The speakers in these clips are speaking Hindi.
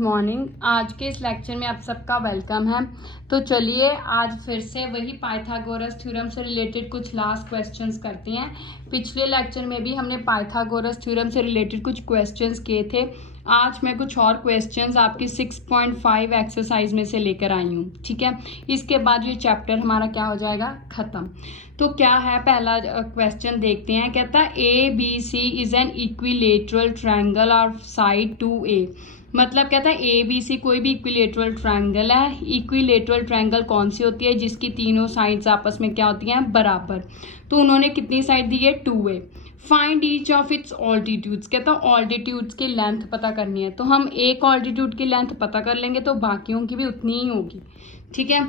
मॉर्निंग। आज के इस लेक्चर में आप सबका वेलकम है। तो चलिए आज फिर से वही पाइथागोरस थ्योरम से रिलेटेड कुछ लास्ट क्वेश्चंस करते हैं। पिछले लेक्चर में भी हमने पाइथागोरस थ्योरम से रिलेटेड कुछ क्वेश्चंस किए थे। आज मैं कुछ और क्वेश्चंस आपकी 6.5 एक्सरसाइज में से लेकर आई हूँ। ठीक है, इसके बाद ये चैप्टर हमारा क्या हो जाएगा, खत्म। तो क्या है पहला क्वेश्चन, देखते हैं। कहता है A B C is an equilateral triangle of side 2a। मतलब कहता है ए बी सी कोई भी इक्विलेटरल ट्रायंगल है। इक्विलेटरल ट्रायंगल कौन सी होती है, जिसकी तीनों साइड्स आपस में क्या होती हैं, बराबर। तो उन्होंने कितनी साइड दी है, 2a। Find each of its altitudes. कहता है ऑल्टीट्यूड्स की लेंथ पता करनी है। तो हम एक ऑल्टीट्यूड की लेंथ पता कर लेंगे तो बाकियों की भी उतनी ही होगी। ठीक है,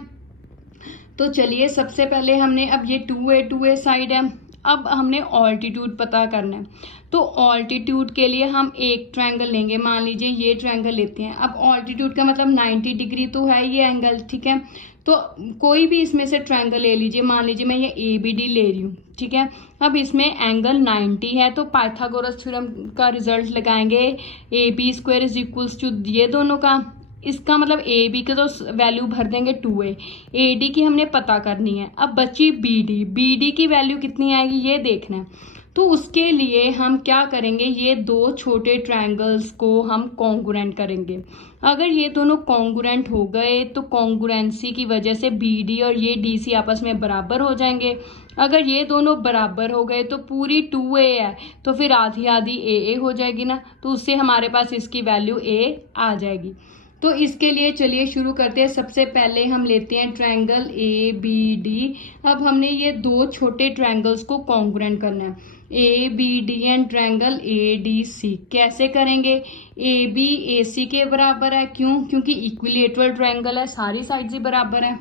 तो चलिए सबसे पहले हमने, अब ये 2a साइड है, अब हमने ऑल्टीट्यूड पता करना है। तो ऑल्टीट्यूड के लिए हम एक ट्रायंगल लेंगे। मान लीजिए ये ट्रायंगल लेते हैं। अब ऑल्टीट्यूड का मतलब 90 डिग्री तो है ये एंगल। ठीक है, तो कोई भी इसमें से ट्रायंगल ले लीजिए। मान लीजिए मैं ये ABD ले रही हूँ। ठीक है, अब इसमें एंगल 90 है तो पाइथागोरस थ्योरम का रिजल्ट लगाएंगे AB² इज इक्वल्स टू ये दोनों का। इसका मतलब AB के तो वैल्यू भर देंगे 2a। AD की हमने पता करनी है। अब बची BD की वैल्यू कितनी आएगी ये देखना है। तो उसके लिए हम क्या करेंगे, ये दो छोटे ट्रायंगल्स को हम कॉन्ग्रुएंट करेंगे। अगर ये दोनों कॉन्ग्रुएंट हो गए तो कॉन्ग्रुएंसी की वजह से BD और ये DC आपस में बराबर हो जाएंगे। अगर ये दोनों बराबर हो गए तो पूरी 2a है तो फिर आधी आधी AA हो जाएगी ना, तो उससे हमारे पास इसकी वैल्यू A आ जाएगी। तो इसके लिए चलिए शुरू करते हैं। सबसे पहले हम लेते हैं ट्रायंगल ABD। अब हमने ये दो छोटे ट्रायंगल्स को कॉन्ग्रुएंट करना है, ABD एंड ट्रायंगल ADC। कैसे करेंगे, AB AC के बराबर है। क्यों, क्योंकि इक्विलेटरल ट्रायंगल है, सारी साइड्स ही बराबर है।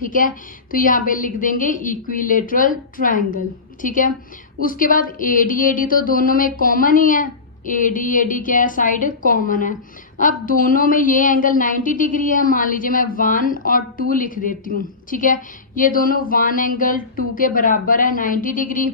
ठीक है, तो यहाँ पे लिख देंगे इक्विलेटरल ट्रायंगल। ठीक है, उसके बाद AD तो दोनों में कॉमन ही है। AD क्या है, साइड कॉमन है। अब दोनों में ये एंगल 90 डिग्री है। मान लीजिए मैं 1 और 2 लिख देती हूँ। ठीक है, ये दोनों 1 एंगल 2 के बराबर है 90 डिग्री।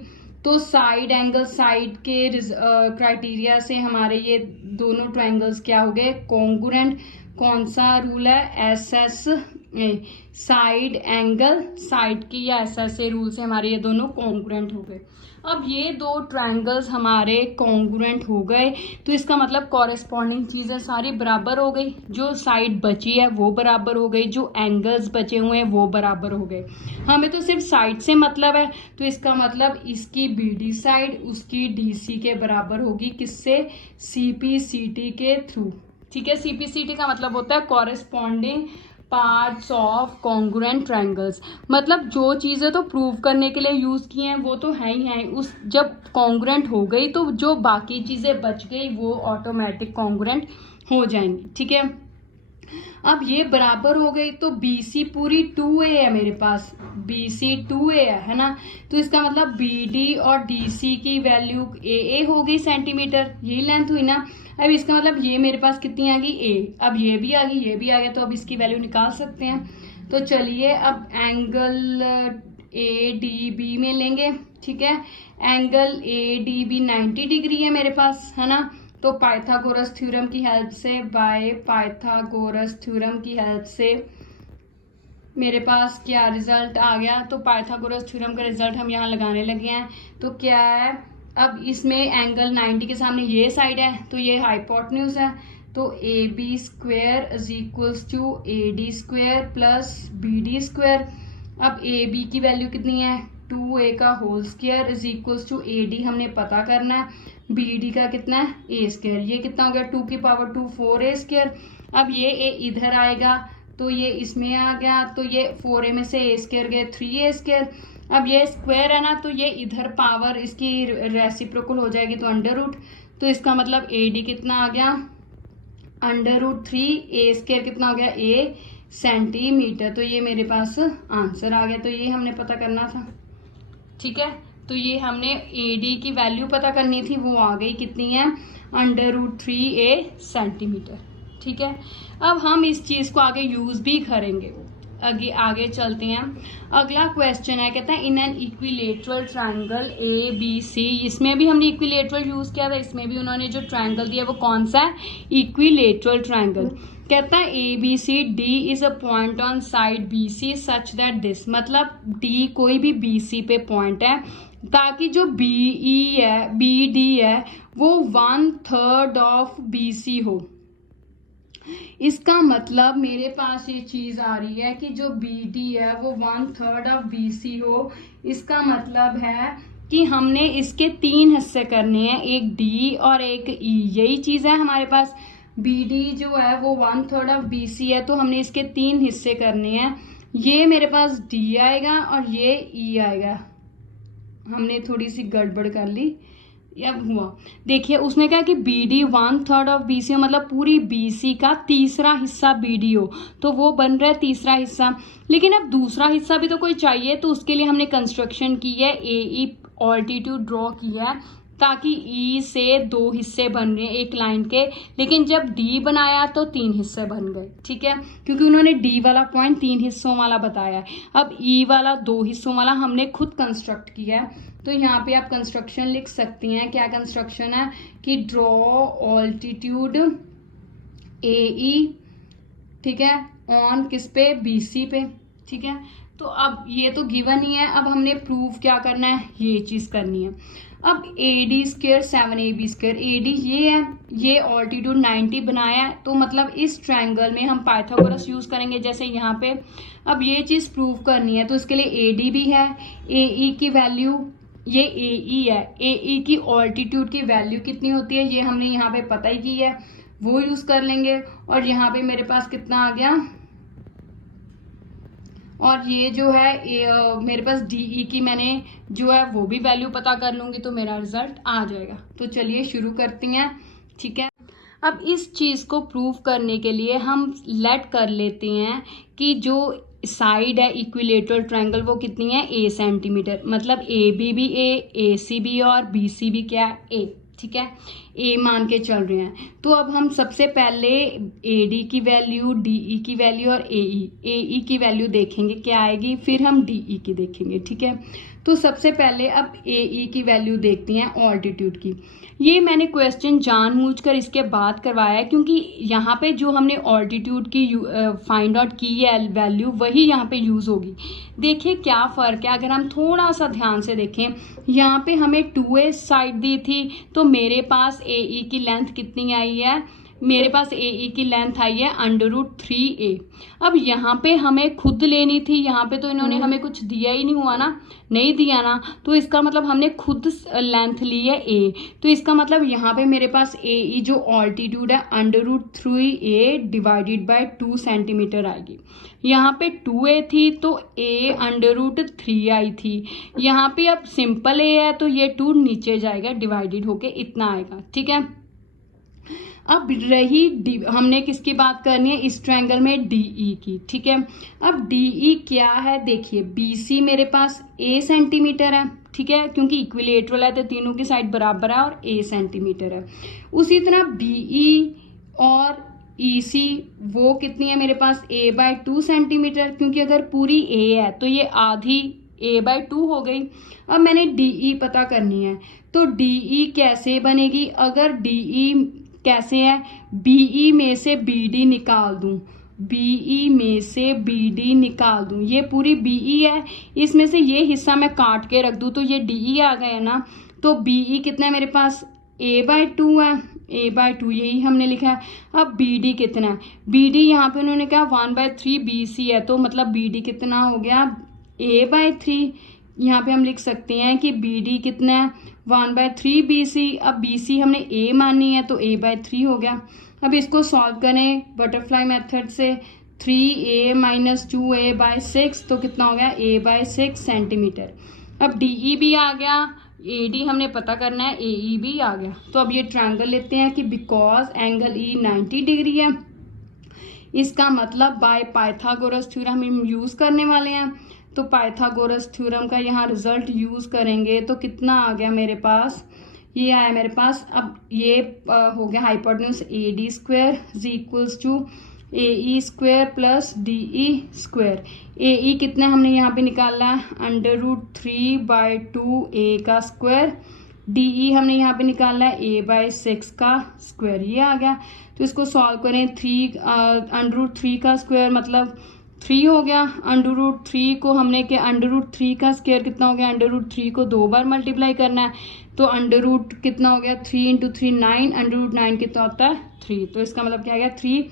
तो साइड एंगल, साइड के क्राइटेरिया से हमारे ये दोनों ट्रायंगल्स क्या हो गए, कॉन्ग्रुएंट। कौन सा रूल है, SSA, साइड एंगल साइड की या SSA रूल से हमारे ये दोनों कॉन्ग्रुएंट हो गए। अब ये दो ट्रायंगल्स हमारे कॉन्ग्रुएंट हो गए तो इसका मतलब कॉरेस्पॉन्डिंग चीज़ें सारी बराबर हो गई। जो साइड बची है वो बराबर हो गई, जो एंगल्स बचे हुए हैं वो बराबर हो गए। हमें तो सिर्फ साइड से मतलब है, तो इसका मतलब इसकी BD साइड उसकी DC के बराबर होगी। किससे, CPCT के थ्रू। ठीक है, CPCT का मतलब होता है corresponding parts of congruent triangles. मतलब जो चीज़ें तो प्रूव करने के लिए यूज़ की हैं वो तो है ही हैं, उस जब कॉन्ग्रुएंट हो गई तो जो बाकी चीज़ें बच गई वो ऑटोमेटिक कॉन्ग्रुएंट हो जाएंगी। ठीक है, अब ये बराबर हो गई तो BC पूरी 2a है मेरे पास, BC 2a है ना। तो इसका मतलब BD और DC की वैल्यू AA हो गई सेंटीमीटर, यही लेंथ हुई ना। अब इसका मतलब ये मेरे पास कितनी आ गई, A। अब ये भी आ गई, ये भी आ गया, तो अब इसकी वैल्यू निकाल सकते हैं। तो चलिए अब एंगल ADB में लेंगे। ठीक है, एंगल ADB 90 डिग्री है मेरे पास, है ना। तो पाइथागोरस थ्योरम की हेल्प से, बाय पाइथागोरस थ्योरम की हेल्प से मेरे पास क्या रिजल्ट आ गया। तो पाइथागोरस थ्योरम का रिजल्ट हम यहाँ लगाने लगे हैं। तो क्या है, अब इसमें एंगल 90 के सामने ये साइड है तो ये हाइपोटेन्यूज है। तो AB² is equals to AD² plus BD²। अब AB की वैल्यू कितनी है, 2a का whole square is equals to AD हमने पता करना है। BD का कितना है, A²। ये कितना हो गया, 2 की पावर 2 4a²। अब ये A इधर आएगा तो ये इसमें आ गया, तो ये 4a में से A² गए 3a²। अब ये स्क्वायर है ना, तो ये इधर पावर इसकी रेसिप्रोकल हो जाएगी तो अंडर रूट। तो इसका मतलब AD कितना आ गया, √3, A² कितना हो गया, A सेंटीमीटर। तो ये मेरे पास आंसर आ गया। तो ये हमने पता करना था। ठीक है, तो ये हमने AD की वैल्यू पता करनी थी, वो आ गई, कितनी है, √3a सेंटीमीटर। ठीक है, अब हम इस चीज़ को आगे यूज़ भी करेंगे। आगे आगे चलते हैं। अगला क्वेश्चन है, कहता है in an equilateral triangle A B C, इसमें भी हमने इक्विलेटरल यूज किया था, इसमें भी उन्होंने जो ट्रायंगल दिया वो कौन सा है, इक्विलेटरल ट्रायंगल। कहता है A B C D is a point on side B C such that this, मतलब डी कोई भी बी सी पे पॉइंट है ताकि जो बी ई है बी डी है वो 1/3 ऑफ बी सी हो। इसका मतलब मेरे पास ये चीज आ रही है कि जो बी डी है वो 1/3 ऑफ बी सी हो। इसका मतलब है कि हमने इसके 3 हिस्से करने हैं, एक डी और एक ई, यही चीज है हमारे पास। बी डी जो है वो 1/3 ऑफ बी सी है, तो हमने इसके 3 हिस्से करने हैं। ये मेरे पास डी आएगा और ये ई आएगा। हमने थोड़ी सी गड़बड़ कर ली, अब हुआ। देखिए उसने कहा कि B D 1/3 of B C हो, मतलब पूरी बी सी का तीसरा हिस्सा बी डी हो, तो वो बन रहा है तीसरा हिस्सा। लेकिन अब दूसरा हिस्सा भी तो कोई चाहिए, तो उसके लिए हमने कंस्ट्रक्शन की है, ए ई ऑल्टीट्यूड ड्रॉ किया है ताकि ई से 2 हिस्से बन रहे हैं एक लाइन के। लेकिन जब डी बनाया तो 3 हिस्से बन गए, ठीक है, क्योंकि उन्होंने डी वाला पॉइंट 3 हिस्सों वाला बताया है। अब ई वाला 2 हिस्सों वाला हमने खुद कंस्ट्रक्ट किया है, तो यहाँ पे आप कंस्ट्रक्शन लिख सकती हैं। क्या कंस्ट्रक्शन है कि ड्रॉ ऑल्टीट्यूड ए ई, ठीक है, ऑन किस पे, बी सी पे, ठीक है। तो अब ये तो गिवन ही है, अब हमने प्रूव क्या करना है, ये चीज करनी है। अब A D square 7ab square, A D ये है, ये ऑल्टीट्यूड 90 बनाया है, तो मतलब इस ट्रायंगल में हम पाइथागोरस यूज करेंगे जैसे यहाँ पे। अब ये चीज प्रूव करनी है, तो इसके लिए ए डी भी है, ए ई की वैल्यू, ये ए ई है, ए ई की ऑल्टीट्यूड की वैल्यू कितनी होती है ये हमने यहाँ पे पता ही की है, वो यूज कर लेंगे। और यहाँ पे मेरे पास कितना आ गया, और ये जो है मेरे पास डी ई की मैंने जो है वो भी वैल्यू पता कर लूंगी, तो मेरा रिजल्ट आ जाएगा। तो चलिए शुरू करते हैं, ठीक है। अब इस चीज को प्रूव करने के लिए हम लेट कर लेते हैं कि जो साइड है इक्विलेटरल ट्रायंगल वो कितनी है, a सेंटीमीटर, मतलब ए बी भी ए सी भी और बी सी भी क्या है, a, ठीक है, ए मान के चल रहे हैं। तो अब हम सबसे पहले ए डी की वैल्यू, डी ई की वैल्यू और ए ई की वैल्यू देखेंगे क्या आएगी, फिर हम डी ई की देखेंगे, ठीक है। तो सबसे पहले अब ए ई की वैल्यू देखते हैं ऑल्टीट्यूड की। ये मैंने क्वेश्चन जानबूझकर इसके बाद करवाया है क्योंकि यहाँ पे जो हमने ऑल्टीट्यूड की फाइंड आउट की है वैल्यू, वही यहाँ पे यूज होगी। देखिए क्या फर्क है, अगर हम थोड़ा सा ध्यान से देखें, यहाँ पे हमें 2a साइड दी थी, तो मेरे पास ए ई की लेंथ कितनी आई है, मेरे पास ए ई की लेंथ आई है √3a। अब यहाँ पे हमें खुद लेनी थी, यहाँ पे तो इन्होंने हमें कुछ दिया ही नहीं हुआ ना, नहीं दिया ना, तो इसका मतलब हमने खुद लेंथ ली है a, तो इसका मतलब यहाँ पे मेरे पास ए ई जो ऑल्टीट्यूड है √3a डिवाइडेड बाय 2 सेंटीमीटर आएगी। यहाँ पे 2a थी तो a √3 आई थी, यहाँ पे अब सिंपल a है तो ये 2 नीचे जाएगा, डिवाइडेड होके इतना आएगा, ठीक है। अब रही हमने किसकी बात करनी है, इस ट्रायंगल में डी ई की, ठीक है। अब डी ई क्या है, देखिए बी सी मेरे पास a सेंटीमीटर है, ठीक है, क्योंकि इक्विलेटरल है तो तीनों की साइड बराबर है और a सेंटीमीटर है। उसी तरह बी ई और ई सी वो कितनी है मेरे पास, a/2 सेंटीमीटर, क्योंकि अगर पूरी a है तो ये आधी a/2 हो गई। अब मैंने डी ई पता करनी है, तो डी ई कैसे बनेगी, अगर डी ई कैसे है, बीई में से बीडी निकाल दूं, बीई में से बीडी निकाल दूं, ये पूरी बीई है, इसमें से ये हिस्सा मैं काट के रख दूं तो ये डीई आ गया ना। तो बीई कितना है मेरे पास, a/2 है, a/2 यही हमने लिखा है। अब बीडी कितना है, बीडी यहाँ पे उन्होंने कहा 1/3 BC है, तो मतलब बीडी कितना हो गया, a/3। यहाँ पे हम लिख सकते हैं कि BD कितना है, 1/3 BC। अब BC हमने A मानी है तो a/3 हो गया। अब इसको सॉल्व करें बटरफ्लाई मेथड से, 3a - 2a/6 तो कितना हो गया, a/6 सेंटीमीटर। अब DE भी आ गया, AD हमने पता करना है, AE भी आ गया। तो अब ये ट्रायंगल लेते हैं कि बिकॉज एंगल E 90 डिग्री है, इसका मतलब बाय पाइथागोरस थ्योरम हम यूज करने वाले हैं। तो पाइथागोरस थ्योरम का यहाँ रिजल्ट यूज करेंगे तो कितना आ गया मेरे पास, ये आया मेरे पास। अब ये हो गया hypotenuse AD² is equals to AE square plus DE square. AE कितना हमने यहाँ पे निकाला है, √3/2 का स्क्वायर। DE हमने यहाँ पे निकाला है a/6 का स्क्वायर, ये आ गया। तो इसको सॉल्व करें, √3 का स्क्वायर मतलब 3 हो गया। √3 को हमने के √3 का स्क्वायर कितना हो गया, √3 को 2 बार मल्टीप्लाई करना है, तो अंडर कितना हो गया, 3 × 3 9, √9 कितना होता है 3। तो इसका मतलब क्या आ गया 3,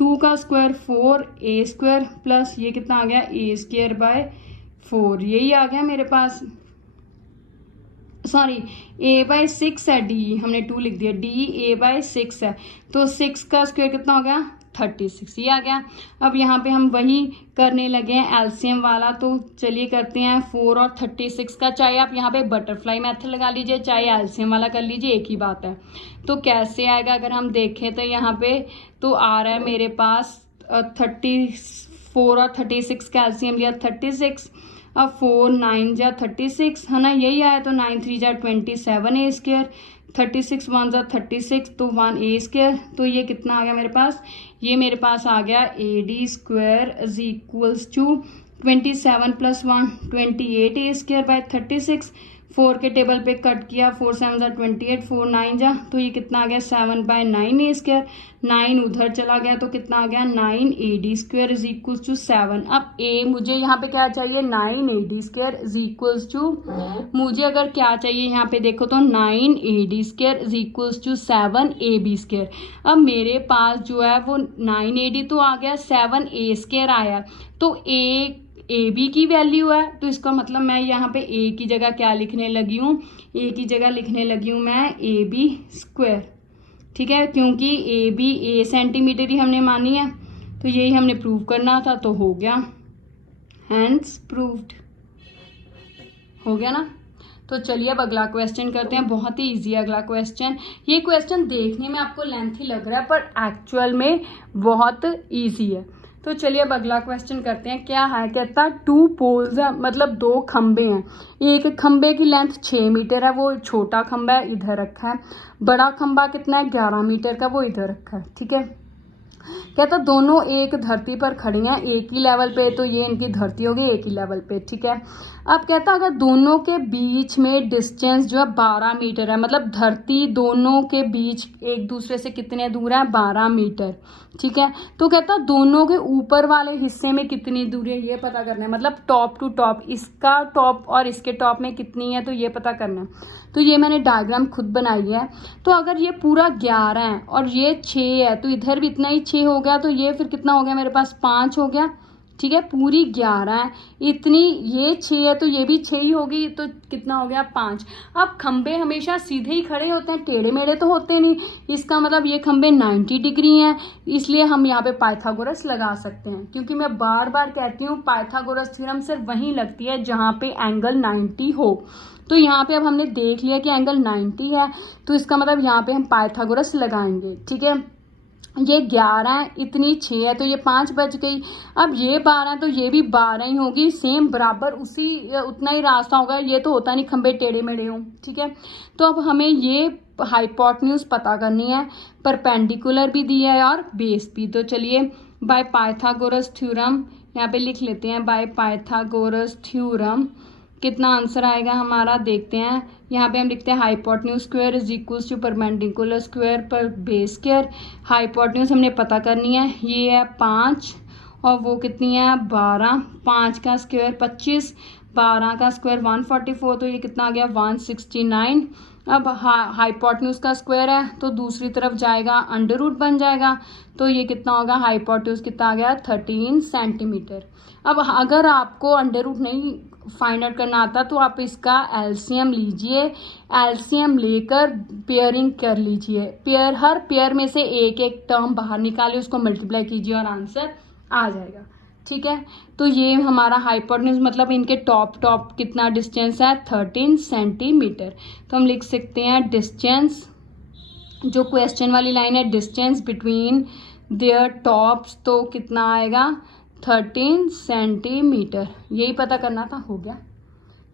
2 का स्क्वायर 4a स्क्वायर प्लस ये कितना आ गया a²/4, यही आ गया मेरे पास। सॉरी a/6 है, DE हमने 2 लिख दिया, DE a/6 है, तो 6 का स्क्वायर कितना हो गया 36, ये आ गया। अब यहाँ पे हम वही करने लगे हैं एलसीएम वाला, तो चलिए करते हैं 4 और 36 का। चाहे आप यहाँ पे बटरफ्लाई मेथड लगा लीजिए, चाहे एलसीएम वाला कर लीजिए, एक ही बात है। तो कैसे आएगा अगर हम देखें तो यहाँ पे तो आ रहा है मेरे पास 34 और 36 का एलसीएम लिया 36। अब 4 9 जा 36 है ना, यही आया, तो 9 3 जा 27 a स्क्वायर, 36 1 जा 36, तो 1 a स्क्वायर। तो ये कितना आ गया मेरे पास, ये मेरे पास आ गया AD square is equals to 27 + 1 28 a square by 36। 4 के टेबल पे कट किया, 4 7 जा 28, 4 9 जा, तो ये कितना आ गया 7/9 a स्क्वायर। 9 उधर चला गया तो कितना आ गया 9 AD square is equals to 7। अब ए मुझे यहाँ पे क्या चाहिए 9 AD square is equals to, मुझे अगर क्या चाहिए यहाँ पे देखो तो 9 AD square is equals to 7 AB square. अब मेरे पास जो है वो 9 AD तो आ गया, 7 A स्क्वायर आया, तो AB की वैल्यू है, तो इसका मतलब मैं यहाँ पे A की जगह क्या लिखने लगी हूँ, A की जगह लिखने लगी हूँ मैं AB स्क्वायर, ठीक है, क्योंकि AB A सेंटीमीटर ही हमने मानी है, तो यही हमने प्रूव करना था, तो हो गया, हैंड्स प्रूव्ड, हो गया ना। तो चलिए अब अगला क्वेश्चन करते हैं, बहुत ही इजी है अगला क्वेश्चन। ये क्वेश्चन देखने में आपको लेंथी लग रहा है पर एक्चुअल में बहुत इजी है। तो चलिए अब अगला क्वेश्चन करते हैं, क्या है, कहता है 2 पोल्स है, मतलब 2 खंबे हैं। एक खंबे की लेंथ 6 मीटर है, वो छोटा खंबा है इधर रखा है, बड़ा खंबा कितना है 11 मीटर का, वो इधर रखा है, ठीक है। कहता दोनों एक धरती पर खड़ी हैं, एक ही लेवल पे, तो ये इनकी धरती होगी एक ही लेवल पे, ठीक है। अब कहता अगर दोनों के बीच में डिस्टेंस जो है 12 मीटर है, मतलब धरती दोनों के बीच एक दूसरे से कितने दूर है 12 मीटर, ठीक है। तो कहता दोनों के ऊपर वाले हिस्से में कितनी दूरी है ये पता करना है, मतलब टॉप टू टॉप, इसका टॉप और इसके टॉप में कितनी है, तो ये पता करना है। तो ये मैंने डायग्राम खुद बनाई है। तो अगर ये पूरा 11 है और ये 6 है, तो इधर भी इतना ही 6 हो गया, तो ये फिर कितना हो गया मेरे पास 5 हो गया, ठीक है। पूरी 11 है, इतनी ये 6 है तो ये भी 6 ही होगी, तो कितना हो गया 5। अब खंबे हमेशा सीधे ही खड़े होते हैं, टेढ़े मेढ़े तो होते नहीं, इसका मतलब ये खंबे 90 डिग्री हैं, इसलिए हम यहाँ पे पाइथागोरस लगा सकते हैं। क्योंकि मैं बार बार कहती हूँ पाइथागोरस थ्योरम सिर्फ वहीं लगती है जहाँ पे एंगल 90 हो। तो यहाँ पे अब हमने देख लिया कि एंगल 90 है, तो इसका मतलब यहाँ पे हम पाइथागोरस लगाएंगे, ठीक है। ये 11 है, इतनी 6 है, तो ये 5 बच गई। अब ये 12 है तो ये भी 12 ही होगी, सेम बराबर उसी उतना ही रास्ता होगा, ये तो होता नहीं खंबे टेढ़े मेढ़े हों, ठीक है। तो अब हमें ये हाइपोटेन्यूज पता करनी है, परपेंडिकुलर भी दिया है और बेस भी। तो चलिए बाय पाइथागोरस थ्योरम यहाँ पे लिख लेते हैं, बाय पाइथागोरस थ्योरम कितना आंसर आएगा हमारा देखते हैं। यहाँ पे हम लिखते हैं hypotenuse square is equals to perpendicular square पर बेस स्क्वायर। हाइपोटेन्यूज हमने पता करनी है, ये है 5 और वो कितनी है 12, 5 का स्क्वायर 25, 12 का स्क्वायर 144, तो ये कितना आ गया 169। अब हाइपोटेन्यूज का स्क्वायर है तो दूसरी तरफ जाएगा अंडर रूट बन जाएगा, तो ये कितना होगा हाइपोटेन्यूज कितना आ गया 13 सेंटीमीटर। अब अगर आपको अंडर रूट नहीं फाइंड आउट करना आता तो आप इसका एलसीएम लीजिए, एलसीएम लेकर पेयरिंग कर लीजिए, हर पेयर में से एक एक टर्म बाहर निकालिए, उसको मल्टीप्लाई कीजिए और आंसर आ जाएगा, ठीक है। तो ये हमारा हाइपोटेन्यूज मतलब इनके टॉप कितना डिस्टेंस है 13 सेंटीमीटर। तो हम लिख सकते हैं डिस्टेंस, जो क्वेश्चन वाली लाइन है डिस्टेंस बिटवीन देयर टॉप्स, तो कितना आएगा 13 सेंटीमीटर, यही पता करना था, हो गया।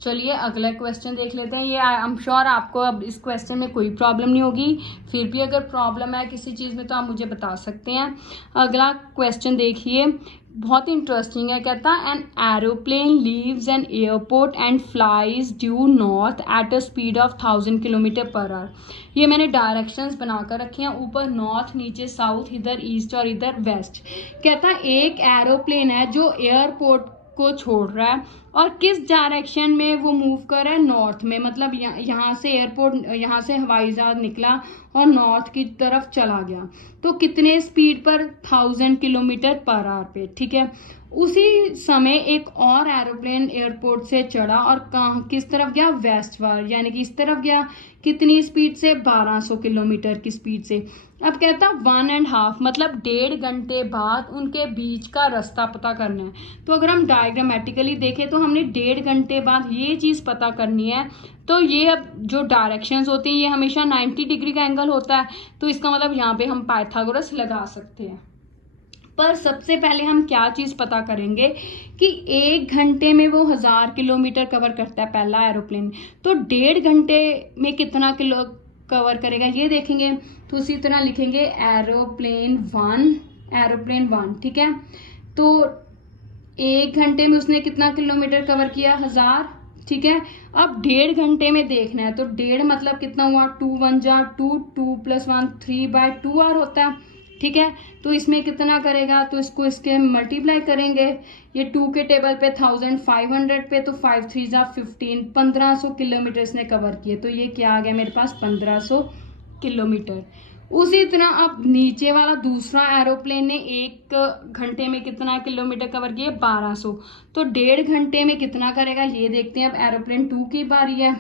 चलिए अगला क्वेश्चन देख लेते हैं। ये आई एम श्योर आपको अब इस क्वेश्चन में कोई प्रॉब्लम नहीं होगी, फिर भी अगर प्रॉब्लम है किसी चीज़ में तो आप मुझे बता सकते हैं। अगला क्वेश्चन देखिए, बहुत इंटरेस्टिंग है। कहता है an aeroplane leaves an airport and flies due north at a speed of 1000 kilometre per hour. ये मैंने डायरेक्शंस बनाकर रखे हैं, ऊपर नॉर्थ, नीचे साउथ, इधर ईस्ट और इधर वेस्ट। कहता है एक एरोप्लेन है जो एयरपोर्ट को छोड़ रहा है और किस डायरेक्शन में वो मूव कर रहा है, नॉर्थ में। मतलब यहाँ से एयरपोर्ट, यहाँ से हवाई जहाज निकला और नॉर्थ की तरफ चला गया, तो कितने स्पीड पर, 1000 किलोमीटर पर आवर पे, ठीक है। उसी समय एक और एरोप्लेन एयरपोर्ट से चढ़ा और कहाँ, किस तरफ गया, वेस्टवर्ड, यानी कि इस तरफ गया। कितनी स्पीड से, 1200 किलोमीटर की स्पीड से। अब कहता 1.5 मतलब 1.5 घंटे बाद उनके बीच का रास्ता पता करना है। तो अगर हम डायग्रामेटिकली देखें तो हमने 1.5 घंटे बाद ये चीज़ पता करनी है। तो ये अब जो डायरेक्शंस होती हैं ये हमेशा 90 डिग्री का एंगल होता है, तो इसका मतलब यहाँ पे हम पाइथागोरस लगा सकते हैं। पर सबसे पहले हम क्या चीज़ पता करेंगे कि 1 घंटे में वो 1000 किलोमीटर कवर करता है पहला एरोप्लेन, तो 1.5 घंटे में कितना किलो कवर करेगा ये देखेंगे। तो उसी तरह लिखेंगे एरोप्लेन वन, ठीक है। तो 1 घंटे में उसने कितना किलोमीटर कवर किया, 1000, ठीक है। अब 1.5 घंटे में देखना है, तो 1.5 मतलब कितना हुआ, 2 1 जा 2, 2 + 1 3/2 आवर होता है, ठीक है। तो इसमें कितना करेगा, तो इसको इसके मल्टीप्लाई करेंगे। ये 2 के टेबल पे 1500 पे, तो 5 3 जा 15, 1500 किलोमीटर इसने कवर किए। तो ये क्या आ गया मेरे पास, 1500 किलोमीटर। उसी तरह अब नीचे वाला दूसरा एरोप्लेन ने 1 घंटे में कितना किलोमीटर कवर किए, 1200। तो 1.5 घंटे में कितना करेगा ये देखते हैं। अब एरोप्लेन 2 की बारी है,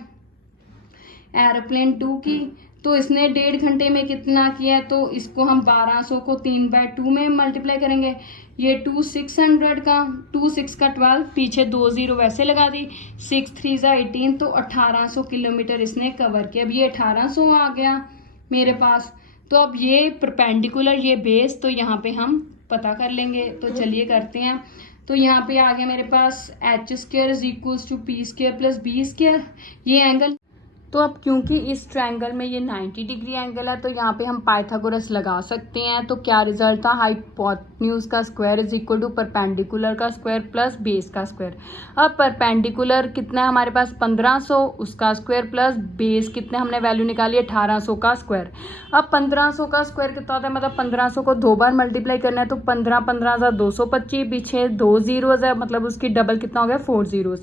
एरोप्लेन 2 की। तो इसने 1.5 घंटे में कितना किया है, तो इसको हम 1200 को 3/2 में मल्टीप्लाई करेंगे। ये 2 600 का, 2 6 का 12, पीछे 2 0 वैसे लगा दी, 6 3 जा 18, तो 1800 किलोमीटर इसने कवर किया। अब ये 1800 आ गया मेरे पास। तो अब ये परपेंडिकुलर, ये बेस, तो यहाँ पे हम पता कर लेंगे। तो चलिए करते हैं। तो यहाँ पे आ गया मेरे पास h² = p² + b²। ये एंगल, तो अब क्योंकि इस ट्रायंगल में ये 90 डिग्री एंगल है, तो यहाँ पे हम पाइथागोरस लगा सकते हैं। तो क्या रिजल्ट था, हाइपोटेन्यूज का स्क्वायर = परपेंडिकुलर का स्क्वायर प्लस बेस का स्क्वायर। अब परपेंडिकुलर कितना है हमारे पास, 1500, उसका स्क्वायर प्लस बेस कितने हमने वैल्यू निकाली, 1800 का स्क्वायर। अब 1500 का स्क्वायर कितना होता है, मतलब 1500 को 2 बार मल्टीप्लाई करना है, तो 15 15 जा 225, पीछे 2 zeros है, मतलब उसकी डबल कितना हो गया, 4 zeros।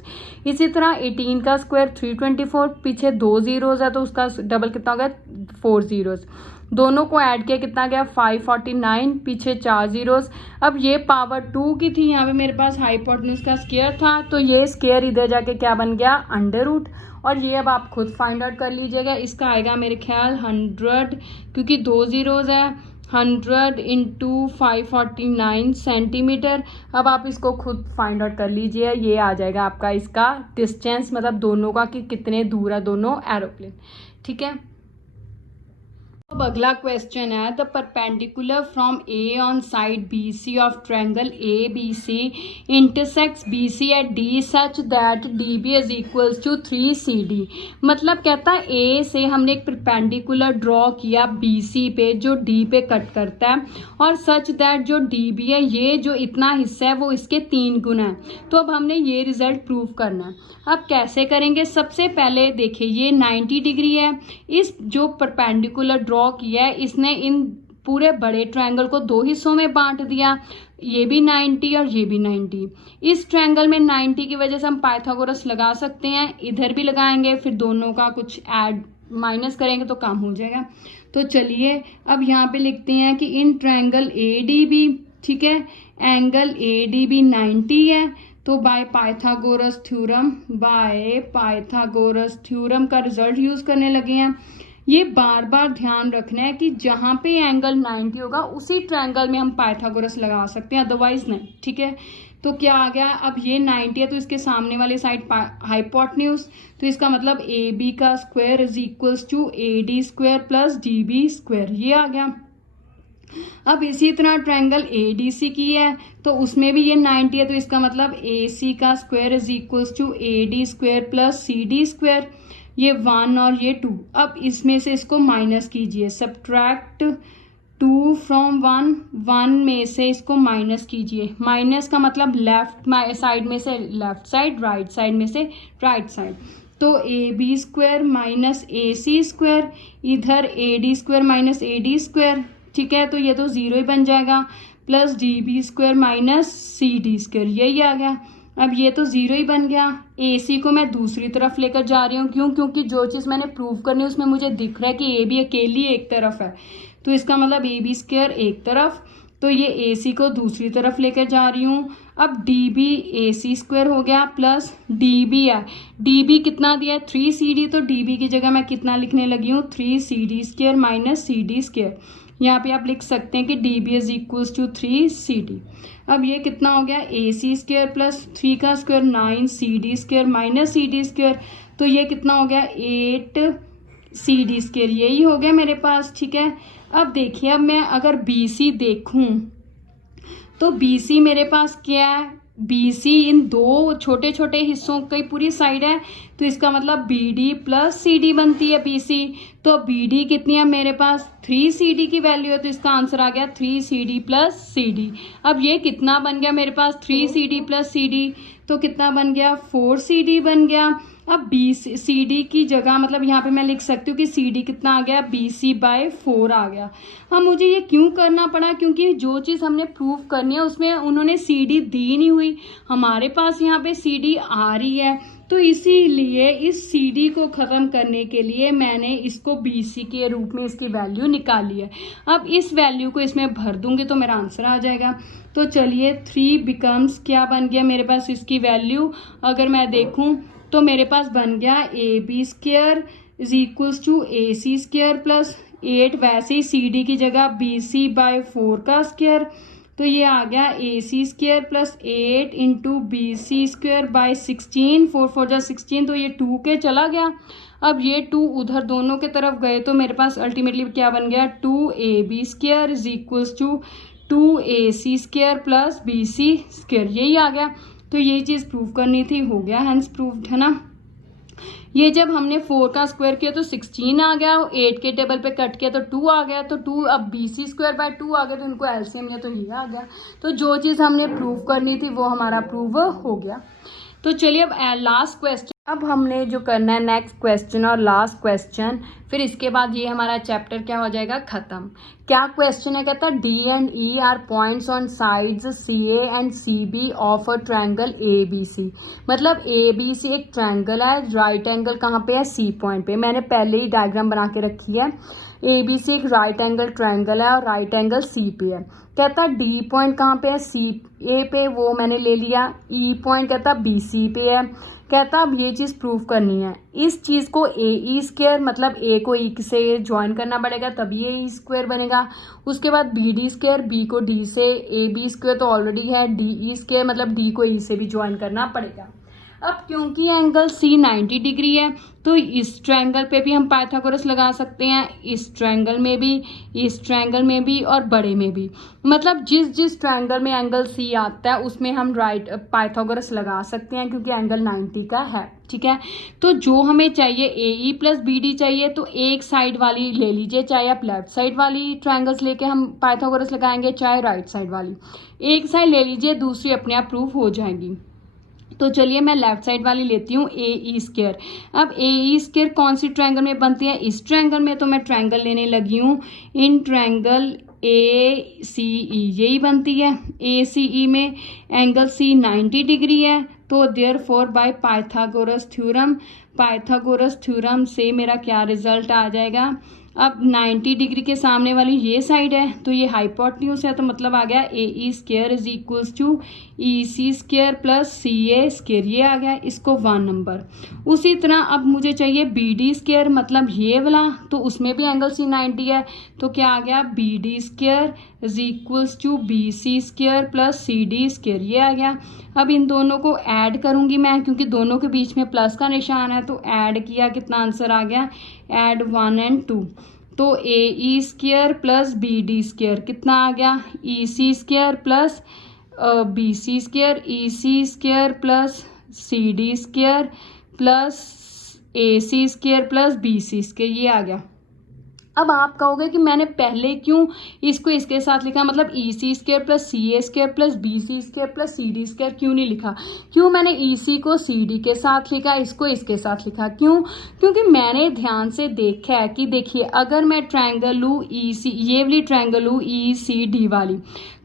इसी तरह 18 का स्क्वायर 324, पीछे 2 zeros है, तो उसका डबल कितना हो गया, 4 zeros। दोनों को ऐड किया कितना गया, 549, पीछे 4 zeros। अब ये पावर 2 की थी, यहाँ पे मेरे पास हाइपोटेन्यूज का स्क्वायर था, तो ये स्क्वायर इधर जाके क्या बन गया, √। और ये अब आप खुद फाइंड आउट कर लीजिएगा। इसका आएगा मेरे ख्याल 100, क्योंकि 2 zeros है, 100 × 549 सेंटीमीटर। अब आप इसको खुद फाइंड आउट कर लीजिए, ये आ जाएगा आपका इसका डिस्टेंस, मतलब दोनों का कि कितने दूर है दोनों एरोप्लेन, ठीक है। अब अगला क्वेश्चन है, the perpendicular from A on side BC of triangle ABC intersects BC at D such that DB = 3CD। मतलब कहता है ए से हमने एक परपेंडिकुलर ड्रॉ किया BC पे जो D पे कट करता है, और सच दैट जो DB है, ये जो इतना हिस्सा है वो इसके 3 गुना है। तो अब हमने ये रिजल्ट प्रूव करना है। अब कैसे करेंगे, सबसे पहले देखिए ये 90 डिग्री है, इस जो परपेंडिकुलर ड्रॉ किया है इसने इन पूरे बड़े ट्रायंगल को 2 हिस्सों में बांट दिया, ये भी 90 और ये भी 90। इस ट्रायंगल में 90 की वजह से हम पाइथागोरस लगा सकते हैं, इधर भी लगाएंगे, फिर दोनों का कुछ ऐड माइनस करेंगे तो काम हो जाएगा। तो चलिए अब यहाँ पे लिखते हैं कि इन ट्रायंगल ADB, ठीक है, एंगल ADB 90 है। तो बाय पाइथागोरस थ्योरम का रिजल्ट यूज करने लगे हैं। ये बार बार ध्यान रखना है कि जहाँ पे एंगल 90 होगा उसी ट्रायंगल में हम पाइथागोरस लगा सकते हैं, अदरवाइज नहीं, ठीक है। तो क्या आ गया, अब ये 90 है तो इसके सामने वाले साइड हाइपोटेन्यूज, तो इसका मतलब AB का स्क्वायर = AD² + DB², ये आ गया। अब इसी तरह ट्रायंगल ADC की है तो उसमें भी ये 90 है, तो इसका मतलब AC का square is equals to AD square plus CD square, ये 1 और ये 2। अब इसमें से इसको माइनस कीजिए, सब्ट्रैक्ट 2 फ्रॉम 1, 1 में से इसको माइनस कीजिए। माइनस का मतलब लेफ्ट साइड में से लेफ्ट साइड, राइट साइड में से राइट साइड। तो AB square minus AC square, इधर AD square minus AD square, ठीक है, तो ये तो 0 ही बन जाएगा, plus DB square minus CD square, यही आ गया। अब ये तो 0 ही बन गया। AC को मैं दूसरी तरफ लेकर जा रही हूँ, क्यों? क्योंकि जो चीज़ मैंने प्रूव करनी है उसमें मुझे दिख रहा है कि AB अकेली एक तरफ है, तो इसका मतलब AB स्क्वायर एक तरफ, तो ये AC को दूसरी तरफ लेकर जा रही हूँ। अब DB AC स्क्वायर हो गया प्लस DB है, DB कितना दिया है 3CD, तो DB की जगह मैं कितना लिखने लगी हूँ 3CD square minus CD square. यहाँ पे आप लिख सकते हैं कि DB is equals to 3CD। अब ये कितना हो गया AC स्क्वायर प्लस 3 का square 9 CD square minus CD square, तो ये कितना हो गया 8 CD स्क्वायर, यही हो गया मेरे पास, ठीक है। अब देखिए, अब मैं अगर BC देखूं तो BC मेरे पास क्या है, BC इन दो छोटे छोटे हिस्सों की पूरी साइड है, तो इसका मतलब BD प्लस CD बनती है BC। तो BD कितनी है मेरे पास 3CD की वैल्यू है, तो इसका आंसर आ गया 3CD प्लस CD। अब ये कितना बन गया मेरे पास 3CD प्लस CD, तो कितना बन गया 4CD बन गया। अब CD की जगह मतलब यहाँ पे मैं लिख सकती हूँ कि CD कितना आ गया BC/4 आ गया। हाँ, मुझे ये क्यों करना पड़ा, क्योंकि जो चीज़ हमने प्रूव करनी है उसमें उन्होंने CD दी नहीं हुई, हमारे पास यहाँ पे CD आ रही है, तो इसीलिए इस CD को ख़त्म करने के लिए मैंने इसको BC के रूप में इसकी वैल्यू निकाली है। अब इस वैल्यू को इसमें भर दूंगी तो मेरा आंसर आ जाएगा। तो चलिए 3 बिकम्स क्या बन गया मेरे पास, इसकी वैल्यू अगर मैं देखूं तो मेरे पास बन गया AB square is equals to AC square plus 8, वैसे ही CD की जगह BC/4 का स्क्वायर, तो ये आ गया AC square plus 8 into BC square by 16, 4 4 जा 16, तो ये 2 के चला गया। अब ये 2 उधर दोनों के तरफ गए तो मेरे पास अल्टीमेटली क्या बन गया 2AB square is equals to 2AC square plus BC square, यही आ गया। तो यही चीज़ प्रूव करनी थी, हो गया, हैंस प्रूव्ड, है ना। ये जब हमने 4 का स्क्वायर किया तो 16 आ गया, 8 के टेबल पे कट किया तो 2 आ गया, तो 2 अब BC स्क्वायर बाय 2 आ गया, तो इनको एलसीएम लिया तो ये आ गया। तो जो चीज़ हमने प्रूव करनी थी वो हमारा प्रूव हो गया। तो चलिए अब लास्ट क्वेश्चन, अब हमने जो करना है नेक्स्ट क्वेश्चन और लास्ट क्वेश्चन, फिर इसके बाद ये हमारा चैप्टर क्या हो जाएगा खत्म। क्या क्वेश्चन है, कहता D and E are points on sides CA and CB of a triangle ABC। मतलब ABC एक ट्रायंगल है, राइट एंगल कहाँ पे है C पॉइंट पे, मैंने पहले ही डायग्राम बना के रखी है। ABC एक राइट एंगल ट्रायंगल है और राइट एंगल C पे है। कहता D पॉइंट कहाँ पे है CA पे, वो मैंने ले लिया। E पॉइंट कहता BC पे है। कहता अब ये चीज़ प्रूव करनी है, इस चीज़ को AE स्क्वायर मतलब A को E से ज्वाइन करना पड़ेगा तभी AE स्क्वायर बनेगा। उसके बाद BD स्क्वायर B को D से, AB स्क्वायर तो ऑलरेडी है, DE स्क्वायर मतलब D को E से भी ज्वाइन करना पड़ेगा। अब क्योंकि एंगल C 90 डिग्री है तो इस ट्रायंगल पे भी हम पाइथागोरस लगा सकते हैं, इस ट्रायंगल में भी, इस ट्रायंगल में भी और बड़े में भी। मतलब जिस जिस ट्रायंगल में एंगल C आता है उसमें हम राइट पाइथागोरस लगा सकते हैं क्योंकि एंगल 90 का है, ठीक है। तो जो हमें चाहिए AE प्लस BD चाहिए, तो एक साइड वाली ले लीजिए, चाहे आप लेफ्ट साइड वाली ट्रायंगल्स लेके हम पाइथागोरस लगाएंगे, चाहे राइट साइड वाली, एक साइड ले लीजिए, दूसरी अपने आप प्रूफ हो जाएगी। तो चलिए मैं लेफ्ट साइड वाली लेती हूँ AE स्क्वायर। अब AE स्क्वायर कौन सी ट्रायंगल में बनती है, इस ट्रायंगल में, तो मैं ट्रायंगल लेने लगी हूँ इन ट्रायंगल ACE, यही बनती है। ACE में एंगल C 90 डिग्री है, तो देयरफॉर बाय पाइथागोरस थ्योरम से मेरा क्या रिजल्ट आ जाएगा। अब 90 डिग्री के सामने वाली ये साइड है तो ये हाइपोटेन्यूज है, तो मतलब आ गया AE square is equals to EC square plus CA square, ये आ गया, इसको 1 नंबर। उसी तरह अब मुझे चाहिए BD स्क्वायर मतलब ये वाला, तो उसमें भी एंगल C 90 है, तो क्या आ गया BD square is equals to BC square plus CD square, ये आ गया। अब इन दोनों को ऐड करूंगी मैं क्योंकि दोनों के बीच में प्लस का निशान है, तो ऐड किया, कितना आंसर आ गया, ऐड 1 and 2, तो AE² प्लस BD² कितना आ गया, EC² plus BC² EC² plus CD² plus AC² plus BC², ये आ गया। अब आप कहोगे कि मैंने पहले क्यों इसको इसके साथ लिखा, मतलब EC² plus CA² plus BC² plus CD² क्यों नहीं लिखा, क्यों मैंने EC को CD के साथ लिखा, इसको इसके साथ लिखा, क्यों? क्योंकि मैंने ध्यान से देखा है कि देखिए अगर मैं ट्रायंगल लूँ EC, ये वाली ट्रायंगल लूँ ECD वाली,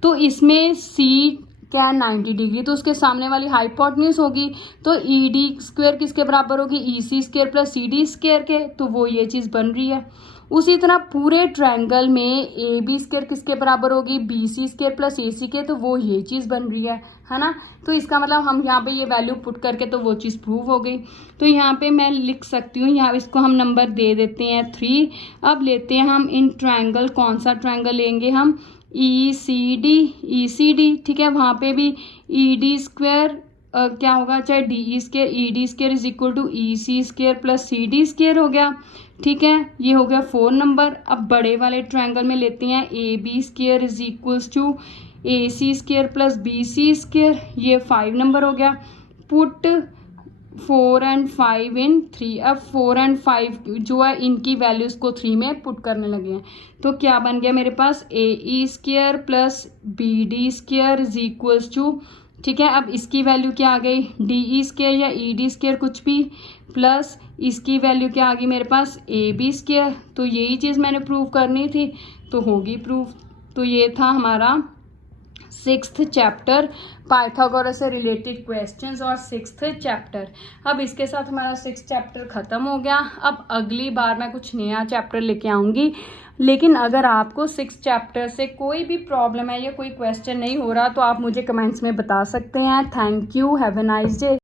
तो इसमें C क्या है 90 डिग्री, तो उसके सामने वाली हाइपोटेन्यूज होगी, तो ED² किसके बराबर होगी, EC² प्लस CD² के, तो वो ये चीज़ बन रही है। उसी तरह पूरे ट्रायंगल में AB² किसके बराबर होगी, BC² प्लस AC के, तो वो ये चीज़ बन रही है ना। तो इसका मतलब हम यहाँ पे ये वैल्यू पुट करके तो वो चीज़ प्रूव हो गई। तो यहाँ पे मैं लिख सकती हूँ, यहाँ इसको हम नंबर दे देते हैं 3। अब लेते हैं हम इन ट्रायंगल, कौन सा ट्रायंगल लेंगे हम, ECD, ठीक है। वहाँ पे भी ED² क्या होगा, चाहे DE² ED² is equal to EC² plus CD² हो गया, ठीक है। ये हो गया 4 नंबर। अब बड़े वाले ट्रायंगल में लेते हैं AB² is equals to AC² plus BC², ये 5 नंबर हो गया। Put 4 and 5 in 3। अब 4 and 5 जो है इनकी वैल्यूज़ को 3 में पुट करने लगे हैं, तो क्या बन गया मेरे पास, AE² plus BD² is equals to, ठीक है। अब इसकी वैल्यू क्या आ गई, DE² या ED² कुछ भी, प्लस इसकी वैल्यू क्या आ गई मेरे पास, AB²। तो यही चीज़ मैंने प्रूव करनी थी, तो होगी प्रूफ। तो ये था हमारा 6th चैप्टर, पाइथागोरस से रिलेटेड क्वेश्चंस और 6th चैप्टर। अब इसके साथ हमारा 6th चैप्टर ख़त्म हो गया। अब अगली बार मैं कुछ नया चैप्टर लेके आऊँगी, लेकिन अगर आपको 6th चैप्टर से कोई भी प्रॉब्लम है या कोई क्वेश्चन नहीं हो रहा, तो आप मुझे कमेंट्स में बता सकते हैं। Thank you, have a nice day.